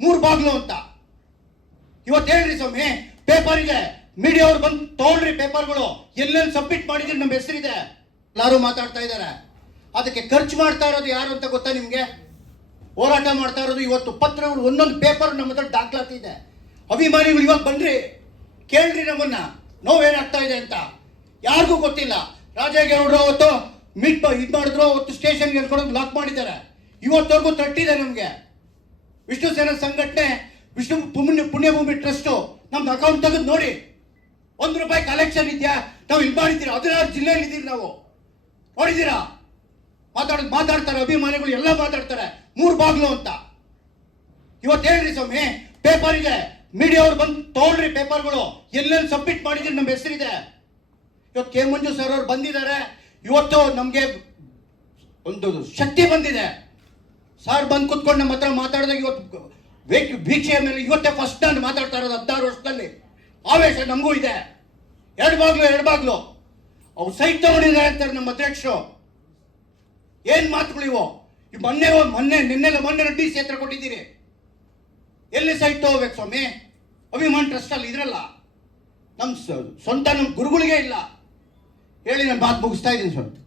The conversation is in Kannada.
ಮೂರು ಬಾಗ್ಲು ಅಂತ. ಇವತ್ತು ಹೇಳ್ರಿ ಸ್ವಾಮಿ ಪೇಪರ್ ಇದೆ ಮೀಡಿಯಾ ಅವ್ರು ಬಂದು ತಗೊಳ್ರಿ ಪೇಪರ್ಗಳು. ಎಲ್ಲೆಲ್ಲಿ ಸಬ್ಮಿಟ್ ಮಾಡಿದ್ರೆ ನಮ್ಮ ಹೆಸರಿದೆ. ಎಲ್ಲರೂ ಮಾತಾಡ್ತಾ ಇದ್ದಾರೆ. ಅದಕ್ಕೆ ಖರ್ಚು ಮಾಡ್ತಾ ಇರೋದು ಯಾರು ಅಂತ ಗೊತ್ತಾ ನಿಮಗೆ? ಹೋರಾಟ ಮಾಡ್ತಾ ಇರೋದು ಇವತ್ತು ಪತ್ರಗಳು, ಒಂದೊಂದು ಪೇಪರ್ ನಮ್ಮ ಹತ್ರ ದಾಖಲಾತಿ ಇದೆ. ಅಭಿಮಾನಿಗಳು ಇವಾಗ ಬನ್ರಿ ಕೇಳ್ರಿ ನಮ್ಮನ್ನ. ನೋವೇನಾಗ್ತಾ ಇದೆ ಅಂತ. ಯಾರಿಗೂ ಗೊತ್ತಿಲ್ಲ. ರಾಜೇಗೌಡರು ಅವತ್ತು ಮೀಟ್ ಇದು ಮಾಡಿದ್ರು, ಅವತ್ತು ಸ್ಟೇಷನ್ಗೆ ಹೇಳ್ಕೊಂಡು ಲಾಕ್ ಮಾಡಿದ್ದಾರೆ. ಇವತ್ತವರೆಗೂ ತಟ್ಟಿದೆ ನಮಗೆ. ವಿಷ್ಣು ಸೇನಾ ಸಂಘಟನೆ, ವಿಷ್ಣು ಪುಣ್ಯ, ಪುಣ್ಯಭೂಮಿ ಟ್ರಸ್ಟ್ ನಮ್ದು ಅಕೌಂಟ್ ತೆಗೆದು ನೋಡಿ. ಒಂದು ರೂಪಾಯಿ ಕಲೆಕ್ಷನ್ ಇದೆಯಾ? ನಾವು ಇಲ್ಲಿ ಮಾಡಿದ್ದೀರಿ? ಹದಿನಾರು ಜಿಲ್ಲೆಯಲ್ಲಿ ಇದ್ದೀರಿ ನಾವು. ನೋಡಿದ್ದೀರಾ? ಮಾತಾಡೋದು ಮಾತಾಡ್ತಾರೆ, ಅಭಿಮಾನಿಗಳು ಎಲ್ಲ ಮಾತಾಡ್ತಾರೆ. ಮೂರು ಬಾಗ್ಲು ಅಂತ. ಇವತ್ತು ಹೇಳ್ರಿ ಸ್ವಾಮಿ ಪೇಪರ್ ಇದೆ ಮೀಡಿಯಾ ಅವ್ರು ಬಂದು ತಗೊಳ್ರಿ ಪೇಪರ್ಗಳು. ಎಲ್ಲೆಲ್ಲಿ ಸಬ್ಮಿಟ್ ಮಾಡಿದ್ದೀರಿ ನಮ್ಮ ಹೆಸರಿದೆ. ಇವತ್ತು ಕೆ ಮಂಜು ಸರ್ ಅವ್ರು ಬಂದಿದ್ದಾರೆ. ಇವತ್ತು ನಮಗೆ ಒಂದು ಶಕ್ತಿ ಬಂದಿದೆ. ಸರ್ ಬಂದು ಕುತ್ಕೊಂಡು ನಮ್ಮ ಹತ್ರ ಮಾತಾಡಿದಾಗ ಇವತ್ತು ವೇಕ್- ಭೀಕ್ಷೆಯ ಮೇಲೆ ಇವತ್ತೇ ಫಸ್ಟ್ ನಾನು ಮಾತಾಡ್ತಾ ಇರೋದು ಹದಿನಾರು ವರ್ಷದಲ್ಲಿ. ಆವೇಶ ನಮಗೂ ಇದೆ. ಎರಡು ಬಾಗ್ಲು ಎರಡು ಬಾಗ್ಲು. ಅವ್ರು ಸೈಟ್ ತಗೊಂಡಿದ್ದಾರೆ ಅಂತಾರೆ ನಮ್ಮ ಅಧ್ಯಕ್ಷರು. ಏನು ಮಾತುಗಳು ಇವು? ಈ ಮೊನ್ನೆ ಮೊನ್ನೆ, ನಿನ್ನೆಲ್ಲ ಮೊನ್ನೆ ಡಿ ಸಿ ಹತ್ರ ಕೊಟ್ಟಿದ್ದೀರಿ ಎಲ್ಲಿ ಸೈಟ್ ತಗೋಬೇಕು ಸ್ವಾಮಿ? ಅಭಿಮಾನ್ ಟ್ರಸ್ಟ್ ಅಲ್ಲಿ ಇದ್ರಲ್ಲ. ನಮ್ಮ ಸ್ವಂತ ನಮ್ಮ ಗುರುಗಳಿಗೆ ಇಲ್ಲ. ಹೇಳಿ, ನಾನು ಮಾತು ಮುಗಿಸ್ತಾ ಇದ್ದೀನಿ ಸ್ವಾಮಿ